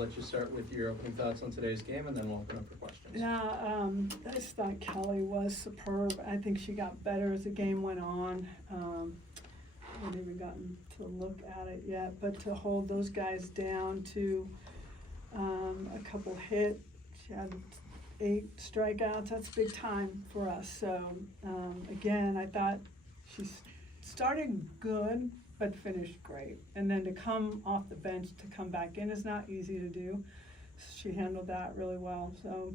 Let's just start with your opening thoughts on today's game, and then we'll open up for questions. Yeah, I just thought Kelly was superb. I think she got better as the game went on. I haven't even gotten to look at it yet, but to hold those guys down to a couple hit, she had 8 strikeouts. That's big time for us. So again, I thought she started good, but finished great. And then to come off the bench to come back in is not easy to do. She handled that really well. So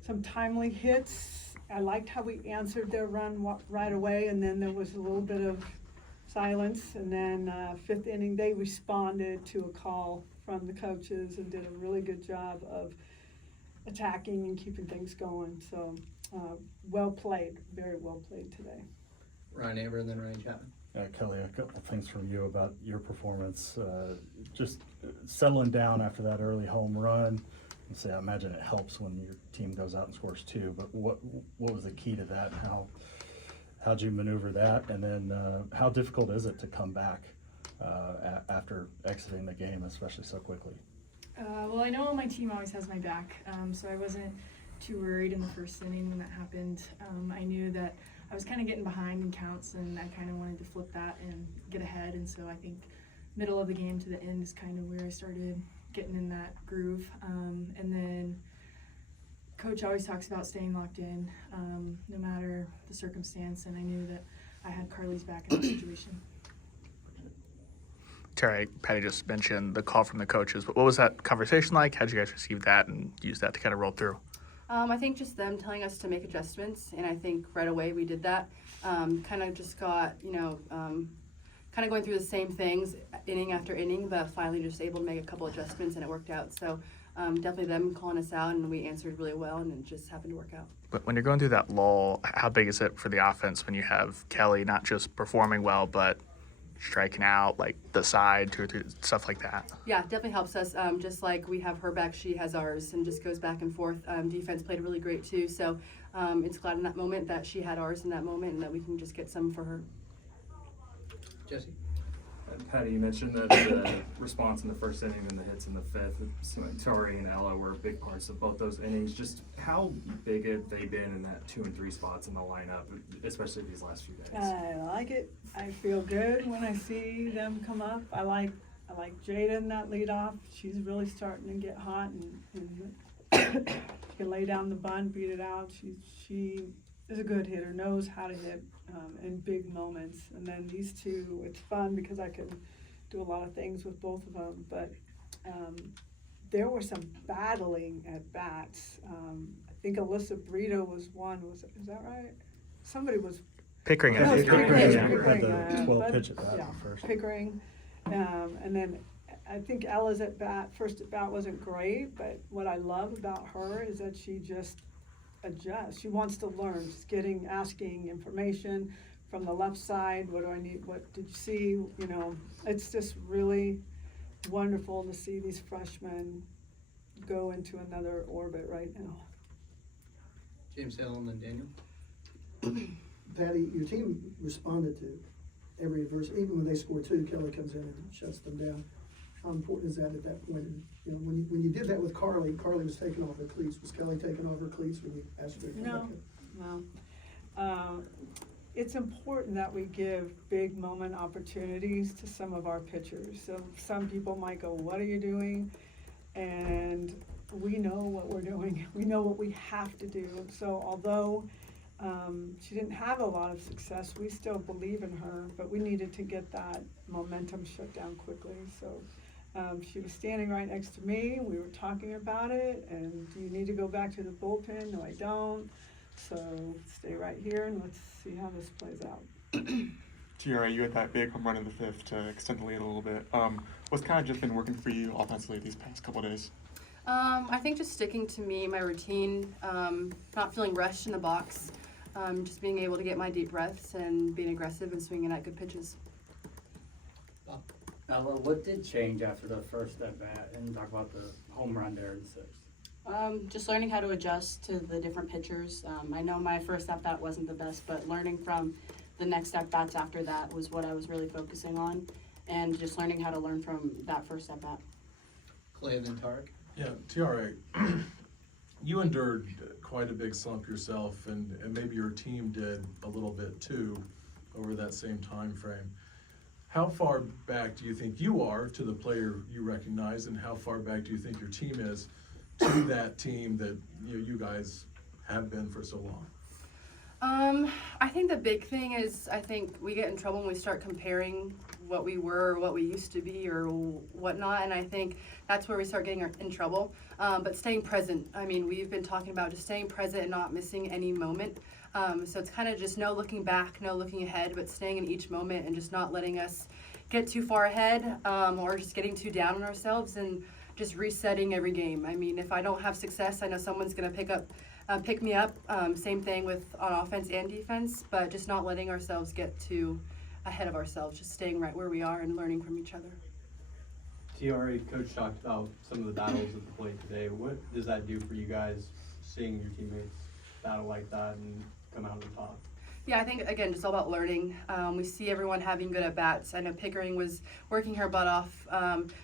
some timely hits. I liked how we answered their run right away, and then there was a little bit of silence. And then 5th inning, they responded to a call from the coaches and did a really good job of attacking and keeping things going. So well played, very well played today. Ryan Aber and then Ryan Chapman. Kelly, a couple things from you about your performance. Just settling down after that early home run. I imagine it helps when your team goes out and scores 2. But what was the key to that? How'd you maneuver that? And then how difficult is it to come back after exiting the game, especially so quickly? Well, I know my team always has my back, so I wasn't too worried in the first inning when that happened. I knew that I was kind of getting behind in counts, and I kind of wanted to flip that and get ahead, and so I think middle of the game to the end is kind of where I started getting in that groove. And then Coach always talks about staying locked in, no matter the circumstance, and I knew that I had Carly's back in that situation. Tiare, Patty just mentioned the call from the coaches, but what was that conversation like? How did you guys receive that and use that to kind of roll through? I think just them telling us to make adjustments, and I think right away we did that. Kind of just got, kind of going through the same things inning after inning, but finally just able to make a couple adjustments, and it worked out. So definitely them calling us out, and we answered really well, and it just happened to work out. But when you're going through that lull, how big is it for the offense when you have Kelly not just performing well, but striking out, like the side, 2 or 3, stuff like that? Yeah, definitely helps us. Just like we have her back, she has ours, and just goes back and forth. Defense played really great too, so it's glad in that moment that she had ours in that moment, and that we can just get some for her. Jesse? Patty, you mentioned that the response in the first inning and the hits in the 5th, Tiare and Ella were big parts of both those innings. Just how big have they been in that 2 and 3 spots in the lineup, especially these last few days? I like it. I feel good when I see them come up. I like Jada in that leadoff. She's really starting to get hot, and she can lay down the bunt, beat it out. She is a good hitter, knows how to hit in big moments. And then these two, it's fun because I can do a lot of things with both of them. But there were some battling at bats. I think Alyssa Brito was one. Is that right? Somebody was. Pickering, No, I it's think. Pickering. Yeah, Pickering, had the 12 but- pitch at bat yeah, first. Pickering. And then I think Ella's first at bat wasn't great, but what I love about her is that she just adjusts. She wants to learn. She's asking information from the left side. What do I need? What did you see? It's just really wonderful to see these freshmen go into another orbit right now. James Hill and then Daniel. Patty, your team responded to every adversity. Even when they score 2, Kelly comes in and shuts them down. How important is that at that point? And, when you did that with Carly was taking off her cleats. Was Kelly taking off her cleats when you asked her to come back in? No. It's important that we give big moment opportunities to some of our pitchers. So some people might go, what are you doing? And we know what we're doing. We know what we have to do. So although she didn't have a lot of success, we still believe in her, but we needed to get that momentum shut down quickly. So she was standing right next to me. We were talking about it, and do you need to go back to the bullpen? No, I don't. So stay right here and let's see how this plays out. Tiare, you had that big home run in the 5th to extend the lead a little bit. What's kind of just been working for you offensively these past couple of days? I think just sticking to my routine, not feeling rushed in the box, just being able to get my deep breaths and being aggressive and swinging at good pitches. Ella, what did change after the first at bat, and talk about the home run there in the 6th? Just learning how to adjust to the different pitchers. I know my first at bat wasn't the best, but learning from the next at bats after that was what I was really focusing on, and just learning how to learn from that first at bat. Clay, then Tarek. Yeah, Tiare, you endured quite a big slump yourself, and maybe your team did a little bit too over that same time frame. How far back do you think you are to the player you recognize, and how far back do you think your team is to that team that you guys have been for so long? I think the big thing is I think we get in trouble when we start comparing what we were or what we used to be or whatnot, and I think that's where we start getting in trouble. But staying present, I mean, we've been talking about just staying present and not missing any moment. So it's kind of just no looking back, no looking ahead, but staying in each moment and just not letting us get too far ahead or just getting too down on ourselves and just resetting every game. I mean, if I don't have success, I know someone's going to pick me up. Same thing with on offense and defense, but just not letting ourselves get too ahead of ourselves, just staying right where we are and learning from each other. Tiare, coach talked about some of the battles at the plate today. What does that do for you guys, seeing your teammates battle like that and come out on top? Yeah, I think, again, just all about learning. We see everyone having good at-bats. I know Pickering was working her butt off.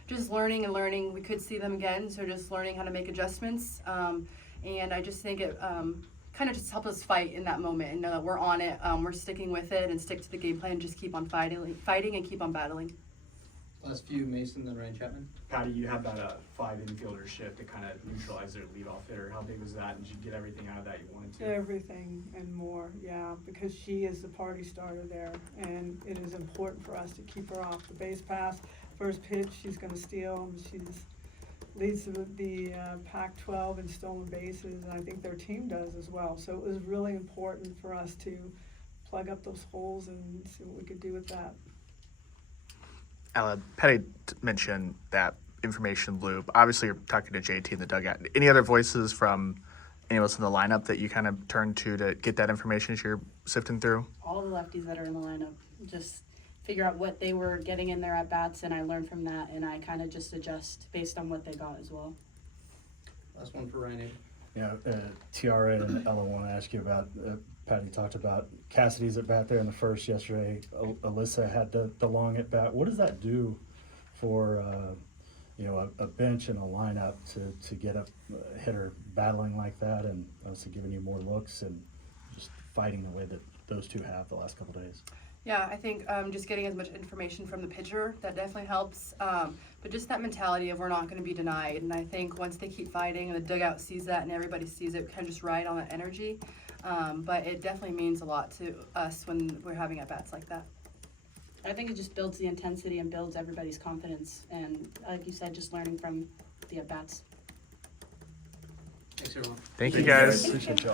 Just learning and learning. We could see them again, so just learning how to make adjustments. And I just think it kind of just helps us fight in that moment and know that we're on it, we're sticking with it and stick to the game plan, just keep on fighting and keep on battling. Last few, Mason, then Ryan Chapman. Patty, you had that 5 infielder shift to kind of neutralize their leadoff hitter. How big was that? And did you get everything out of that you wanted to? Everything and more, yeah, because she is the party starter there, and it is important for us to keep her off the base pass. First pitch, she's going to steal. She's leads the Pac-12 in stolen bases, and I think their team does as well. So it was really important for us to plug up those holes and see what we could do with that. Patty mentioned that information loop. Obviously, you're talking to JT in the dugout. Any other voices from anyone else in the lineup that you kind of turn to get that information as you're sifting through? All the lefties that are in the lineup, just figure out what they were getting in their at-bats, and I learn from that, and I kind of just adjust based on what they got as well. Last one for Ryan. Yeah, Tiare and Ella want to ask you about, Patty talked about Cassidy's at bat there in the first yesterday. Alyssa had the long at bat. What does that do for a bench and a lineup to get a hitter battling like that and obviously giving you more looks and just fighting the way that those two have the last couple days? Yeah, I think just getting as much information from the pitcher, that definitely helps. But just that mentality of we're not going to be denied. And I think once they keep fighting and the dugout sees that and everybody sees it, kind of just ride on that energy. But it definitely means a lot to us when we're having at-bats like that. I think it just builds the intensity and builds everybody's confidence. And like you said, just learning from the at-bats. Thanks, everyone. Thank you, guys. Appreciate y'all.